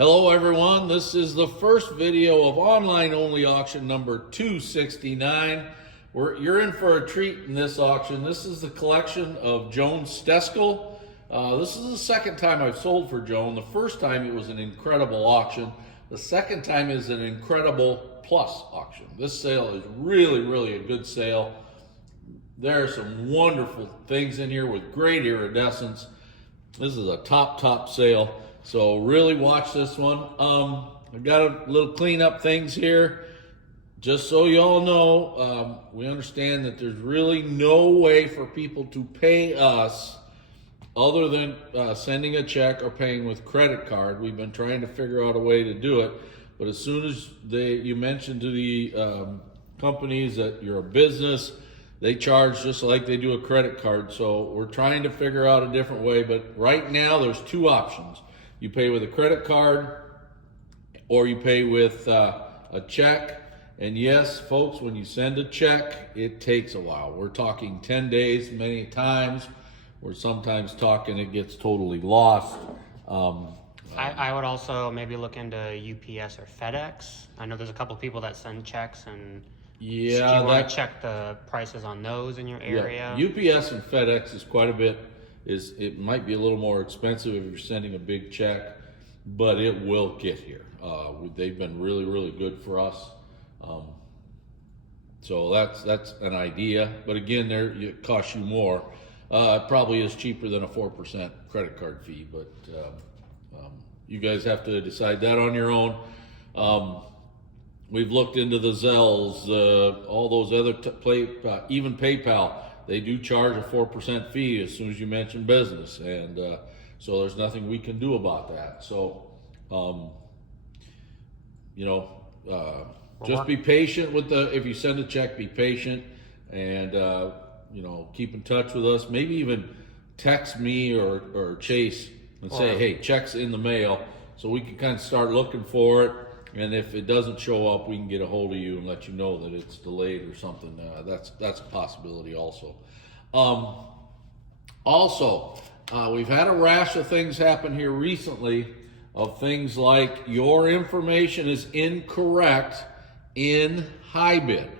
Hello everyone, this is the first video of online only auction number 269. You're in for a treat in this auction. This is the collection of Joan Steskal. This is the second time I've sold for Joan. The first time it was an incredible auction. The second time is an incredible plus auction. This sale is really a good sale. There are some wonderful things in here with great iridescence. This is a top sale. So really watch this one. I've got a little cleanup things here. Just so you all know, we understand that there's really no way for people to pay us other than sending a check or paying with credit card. We've been trying to figure out a way to do it, but as soon as you mention to the companies that you're a business, they charge just like they do a credit card. So we're trying to figure out a different way, but right now there's two options. You pay with a credit card or you pay with a check. And yes, folks, when you send a check, it takes a while. We're talking 10 days many times. We're sometimes talking it gets totally lost. I would also maybe look into UPS or FedEx. I know there's a couple people that send checks, and do you want to check the prices on those in your area? Yeah. UPS and FedEx is quite a bit. It might be a little more expensive if you're sending a big check, but it will get here. They've been really good for us. So that's an idea, but again, it costs you more. It probably is cheaper than a 4% credit card fee, but you guys have to decide that on your own. We've looked into the Zells, all those other even PayPal. They do charge a 4% fee as soon as you mention business, and so there's nothing we can do about that. So, just be patient with if you send a check, be patient, and keep in touch with us. Maybe even text me or Chase and say, hey, check's in the mail, so we can kind of start looking for it. And if it doesn't show up, we can get a hold of you and let you know that it's delayed or something. That's a possibility also. We've had a rash of things happen here recently, of things like your information is incorrect in HiBid.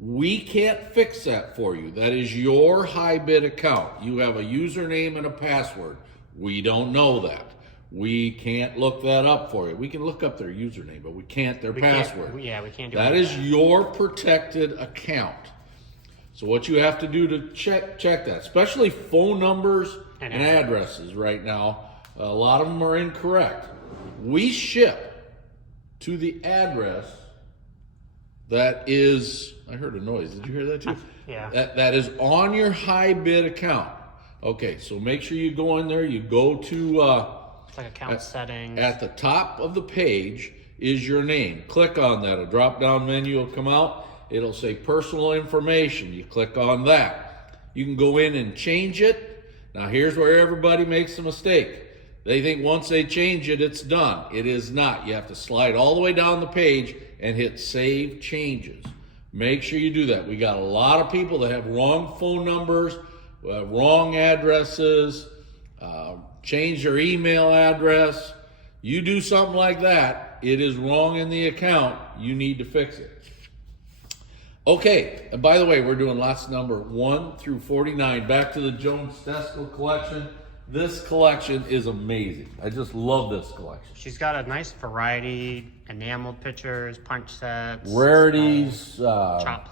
We can't fix that for you. That is your HiBid account. You have a username and a password. We don't know that. We can't look that up for you. We can look up their username, but we can't their password. We can't do that. That is your protected account. So what you have to do to check that, especially phone numbers and addresses right now, a lot of them are incorrect. We ship to the address that is, I heard a noise. Did you hear that too? Yeah. That is on your HiBid account. Okay, so make sure you go in there. You go to it's like account settings. At the top of the page is your name. Click on that. A drop-down menu will come out. It'll say personal information. You click on that. You can go in and change it. Now here's where everybody makes a mistake. They think once they change it, it's done. It is not. You have to slide all the way down the page and hit Save Changes. Make sure you do that. We got a lot of people that have wrong phone numbers, wrong addresses, change their email address. You do something like that, it is wrong in the account. You need to fix it. Okay, and by the way, we're doing lots number 1 through 49. Back to the Joan Steskal Collection. This collection is amazing. I just love this collection. She's got a nice variety, enameled pictures, punch sets, rarities, chop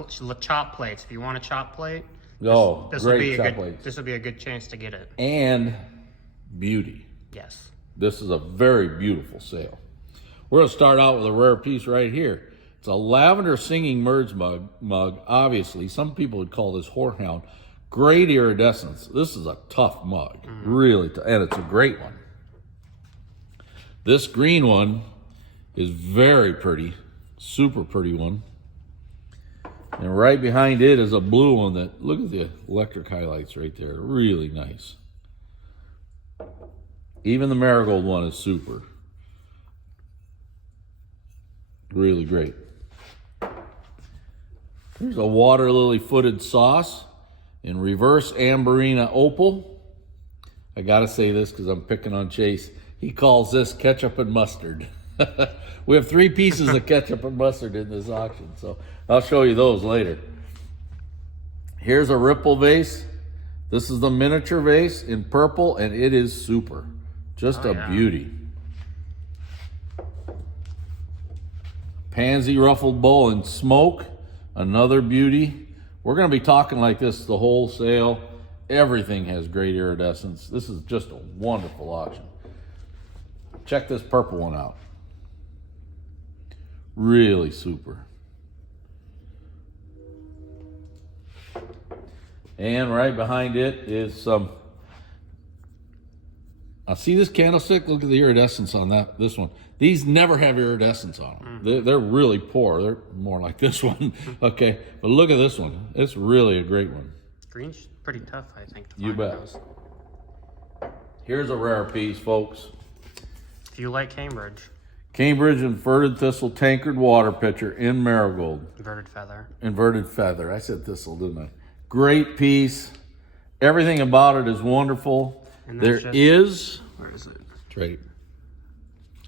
plates. If you want a chop plate, great chop plates. This will be a good chance to get it. And beauty. Yes. This is a very beautiful sale. We're going to start out with a rare piece right here. It's a lavender singing merge mug. Obviously, some people would call this horehound. Great iridescence. This is a tough mug, really tough, and it's a great one. This green one is very pretty, super pretty one. And right behind it is a blue one that, look at the electric highlights right there, really nice. Even the marigold one is super. Really great. Here's a water lily footed sauce in reverse amberina opal. I gotta say this because I'm picking on Chase. He calls this ketchup and mustard. We have 3 pieces of ketchup and mustard in this auction, so I'll show you those later. Here's a ripple vase. This is the miniature vase in purple, and it is super. Just a beauty. Pansy ruffled bowl in smoke, another beauty. We're going to be talking like this the whole sale. Everything has great iridescence. This is just a wonderful auction. Check this purple one out. Really super. And right behind it is some. Now see this candlestick? Look at the iridescence on this one. These never have iridescence on them. They're really poor. They're more like this one. Okay, but look at this one. It's really a great one. Green's pretty tough, I think, to find. You bet. Those. Here's a rare piece, folks. If you like Cambridge. Cambridge inverted thistle tankard water pitcher in marigold. Inverted feather. Inverted feather. I said thistle, didn't I? Great piece. Everything about it is wonderful. There is, where is it? It's right.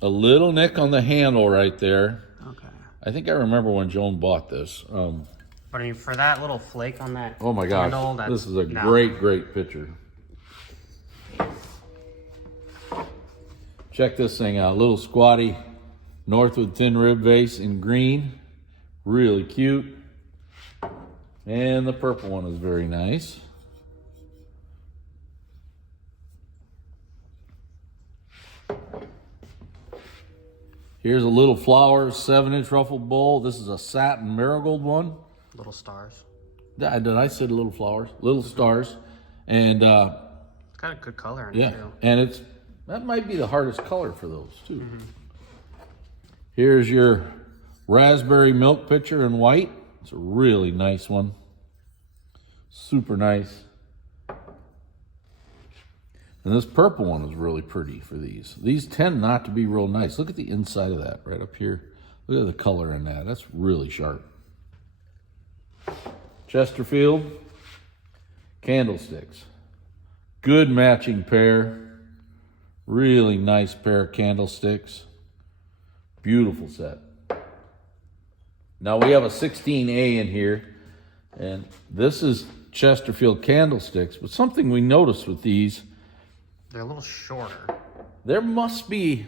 A little nick on the handle right there. Okay. I think I remember when Joan bought this. But I mean, for that little flake on that. Oh my gosh, handle, this is a great picture. Check this thing out. Little squatty Northwood thin rib vase in green. Really cute. And the purple one is very nice. Here's a little flowers 7-inch ruffled bowl. This is a satin marigold one. Little stars. Did I say little flowers? Little stars. And it's got a good color in it too. And that might be the hardest color for those too. Here's your raspberry milk pitcher in white. It's a really nice one. Super nice. And this purple one is really pretty for these. These tend not to be real nice. Look at the inside of that right up here. Look at the color in that. That's really sharp. Chesterfield candlesticks. Good matching pair. Really nice pair of candlesticks. Beautiful set. Now we have a 16A in here, and this is Chesterfield candlesticks, but something we noticed with these, they're a little shorter. There must be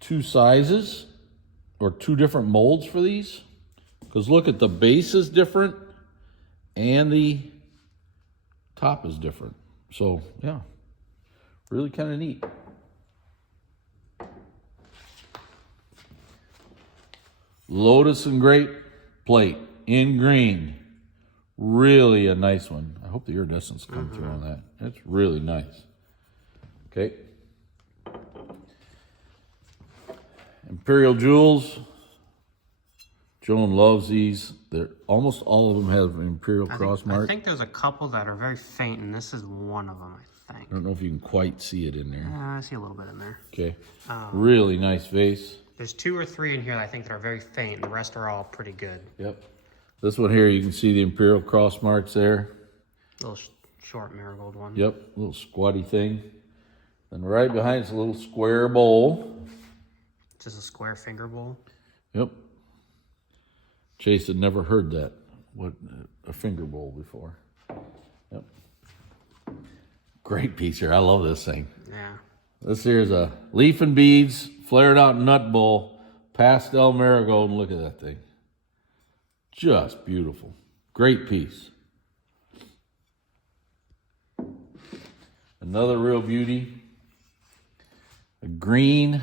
2 sizes or 2 different molds for these, because look at the base is different and the top is different. So yeah, really kind of neat. Lotus and grape plate in green. Really a nice one. I hope the iridescence come through on that. That's really nice. Okay. Imperial jewels. Joan loves these. They're almost all of them have an imperial cross mark. I think there's a couple that are very faint, and this is one of them, I think. I don't know if you can quite see it in there. I see a little bit in there. Okay. Really nice vase. There's 2 or 3 in here that I think that are very faint, and the rest are all pretty good. Yep. This one here, you can see the imperial cross marks there. Little short marigold one. Yep, little squatty thing. Then right behind it's a little square bowl. Just a square finger bowl. Yep. Chase had never heard that, a finger bowl before. Yep. Great piece here. I love this thing. Yeah. This here's a leaf and beads, flared out nut bowl, pastel marigold, and look at that thing. Just beautiful. Great piece. Another real beauty. A green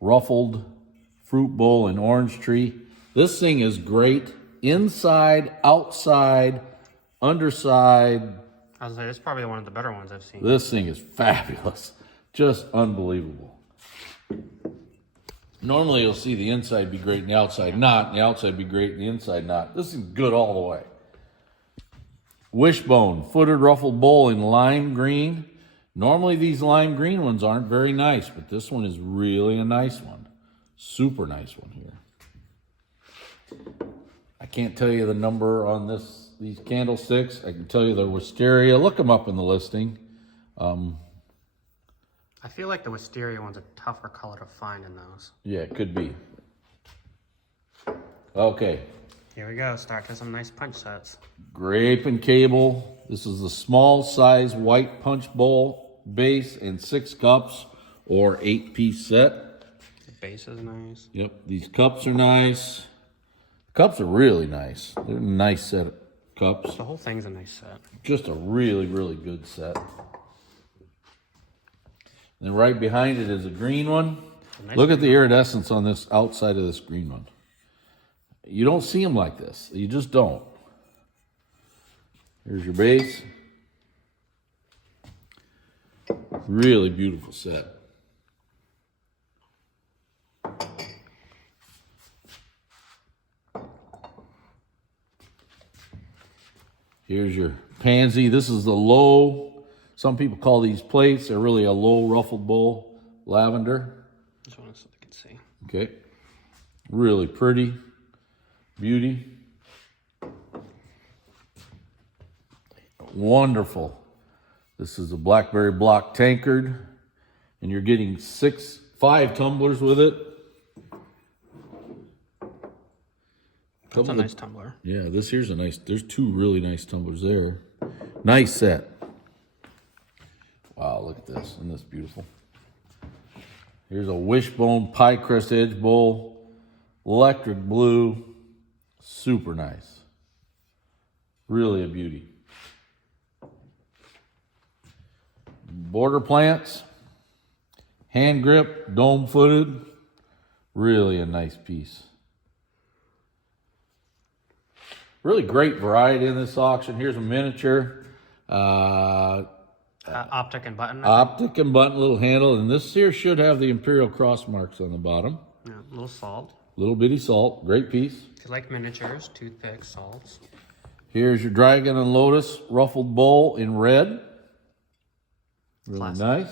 ruffled fruit bowl in orange tree. This thing is great. Inside, outside, underside. I was like, it's probably one of the better ones I've seen. This thing is fabulous. Just unbelievable. Normally you'll see the inside be great and the outside not, and the outside be great and the inside not. This is good all the way. Wishbone, footed ruffled bowl in lime green. Normally these lime green ones aren't very nice, but this one is really a nice one. Super nice one here. I can't tell you the number on these candlesticks. I can tell you their wisteria. Look them up in the listing. I feel like the wisteria one's a tougher color to find in those. Yeah, it could be. Okay. Here we go. Start to some nice punch sets. Grape and cable. This is the small size white punch bowl base and 6 cups or 8-piece set. The base is nice. Yep, these cups are nice. Cups are really nice. They're a nice set of cups. The whole thing's a nice set. Just a really, really good set. And right behind it is a green one. Nice. Look at the iridescence on this outside of this green one. You don't see them like this. You just don't. Here's your base. Really beautiful set. Here's your pansy. This is the low, some people call these plates. They're really a low ruffled bowl lavender. This one so they can see. Okay. Really pretty. Beauty. Wonderful. This is a blackberry block tankard, and you're getting 5 tumblers with it. That's a nice tumbler. Yeah, this here's a nice, there's 2 really nice tumblers there. Nice set. Wow, look at this. Isn't this beautiful? Here's a wishbone pie crust edge bowl. Electric blue. Super nice. Really a beauty. Border plants. Hand grip, dome footed. Really a nice piece. Really great variety in this auction. Here's a miniature. Optic and button. Optic and button, little handle. And this here should have the Imperial cross marks on the bottom. Yeah, a little salt. Little bitty salt. Great piece. If you like miniatures, toothpicks, salts. Here's your Dragon and Lotus ruffled bowl in red. Really Classic. nice.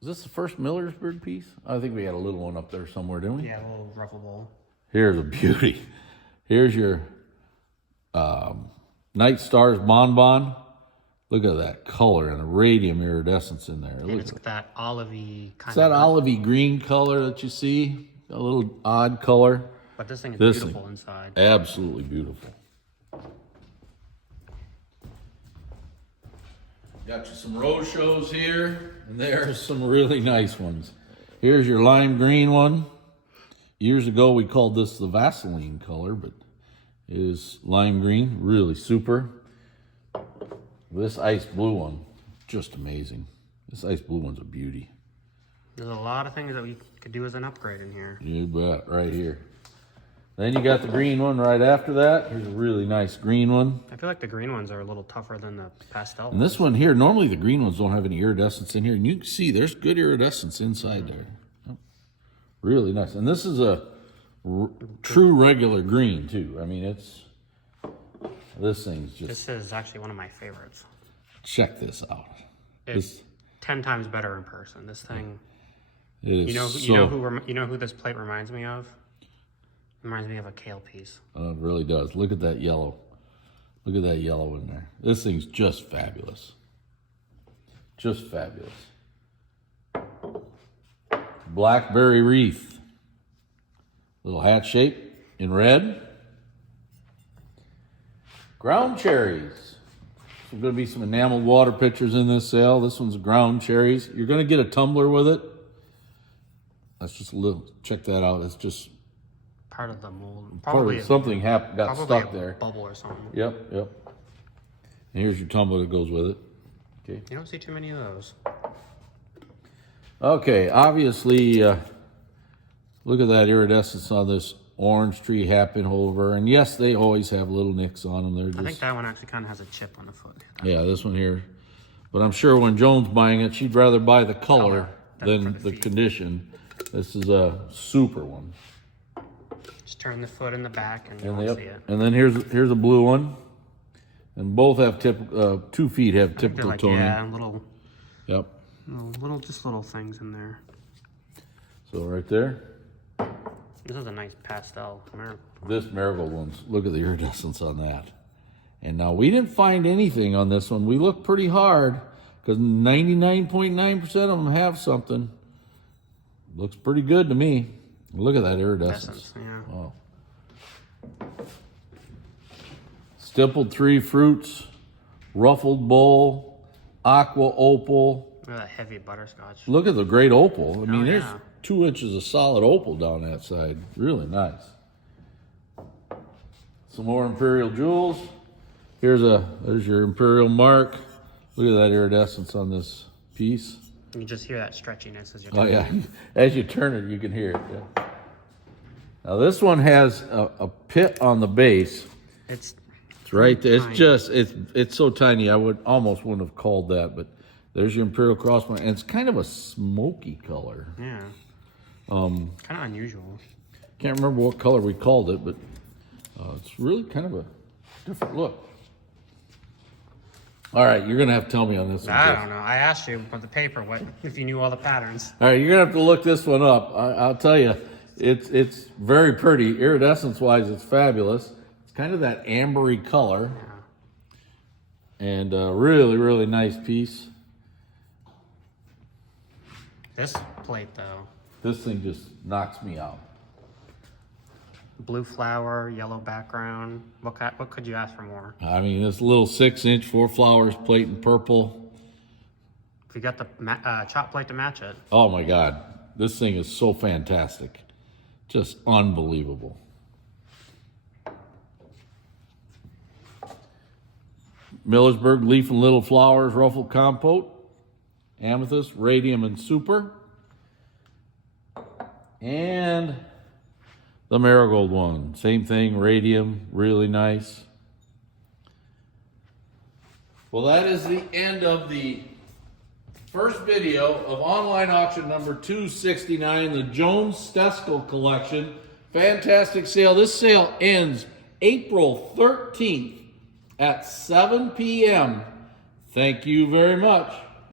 Is this the first Millersburg piece? I think we had a little one up there somewhere, didn't we? Yeah, a little ruffle bowl. Here's a beauty. Here's your Night Stars Bonbon. Look at that color and the radium iridescence in there. And Look it's at that olivey kind It's that of. olivey green color that you see. A little odd color. But this thing is This beautiful thing. inside. Absolutely beautiful. Got you some rose shows here, and there's some really nice ones. Here's your lime green one. Years ago, we called this the Vaseline color, but it is lime green, really super. This ice blue one, just amazing. This ice blue one's a beauty. There's a lot of things that we could do as an upgrade in here. You bet, right here. Then you got the green one right after that. Here's a really nice green one. I feel like the green ones are a little tougher than the pastel And this one here, normally the green ones don't have any iridescence in here. And you can see there's good iridescence inside there. Really nice. And this is a true regular green too. I mean, this thing's just, This is actually one of my favorites. check this out. It's 10 times better in person. This thing, It is you know who this plate reminds me of? It reminds me of a kale piece. It really does. Look at that yellow. Look at that yellow in there. This thing's just fabulous. Just fabulous. Blackberry wreath. Little hat shape in red. Ground cherries. There's going to be some enameled water pitchers in this sale. This one's ground cherries. You're going to get a tumbler with it. That's just a little, check that out. It's just Part of the mold. probably something got probably stuck a there. bubble or something. Yep. And here's your tumbler that goes with it. Okay. You don't see too many of those. Okay, obviously, look at that iridescence on this orange tree hat pin holder. And yes, they always have little nicks on them. They're just, I think that one actually kind of has a chip on the foot. yeah, this one here. But I'm sure when Joan's buying it, she'd rather buy the color than for the the feet. condition. This is a super one. Just turn the foot in the back and you won't see it. And then here's a blue one. And both have 2 feet have They're typical like, toning. yeah, Yep. just little things in there. So right there. This is a nice pastel. This marigold one's, look at the iridescence on that. And now we didn't find anything on this one. We looked pretty hard, because 99.9% of them have something. Looks pretty good to me. Look at that iridescence. Yeah. Oh. Stippled three fruits, ruffled bowl, aqua opal. Look at that heavy butterscotch. Look at the great opal. I mean, yeah. there's 2 inches of solid opal down that side. Really nice. Some more imperial jewels. There's your imperial mark. Look at that iridescence on this piece. You can just hear that stretchiness as you're Oh yeah, as you turn it, you can hear it. Yeah. Now this one has a pit on the base. It's right there. It's just it's so tiny. I almost wouldn't have called that, but there's your imperial crossbow, and it's kind of a smoky color. Yeah. Kind of unusual. Can't remember what color we called it, but it's really kind of a different look. All right, you're gonna have to tell me on this one. I don't know. I asked you with the paper what if you knew all the patterns. All right, you're gonna have to look this one up. I'll tell you, it's very pretty. Iridescence-wise, it's fabulous. It's kind of that ambery color, and really, really nice piece. This plate, though. This thing just knocks me out. Blue flower, yellow background. What could you ask for more? I mean, this little 6-inch 4 flowers plate in purple. If you got the chop plate to match it. Oh my God, this thing is so fantastic. Just unbelievable. Millersburg leaf and little flowers ruffled compote. Amethyst, radium, and super. And the marigold one, same thing, radium, really nice. Well, that is the end of the first video of online auction number 269, the Joan Steskal Collection. Fantastic sale. This sale ends April 13th at 7 p.m. Thank you very much.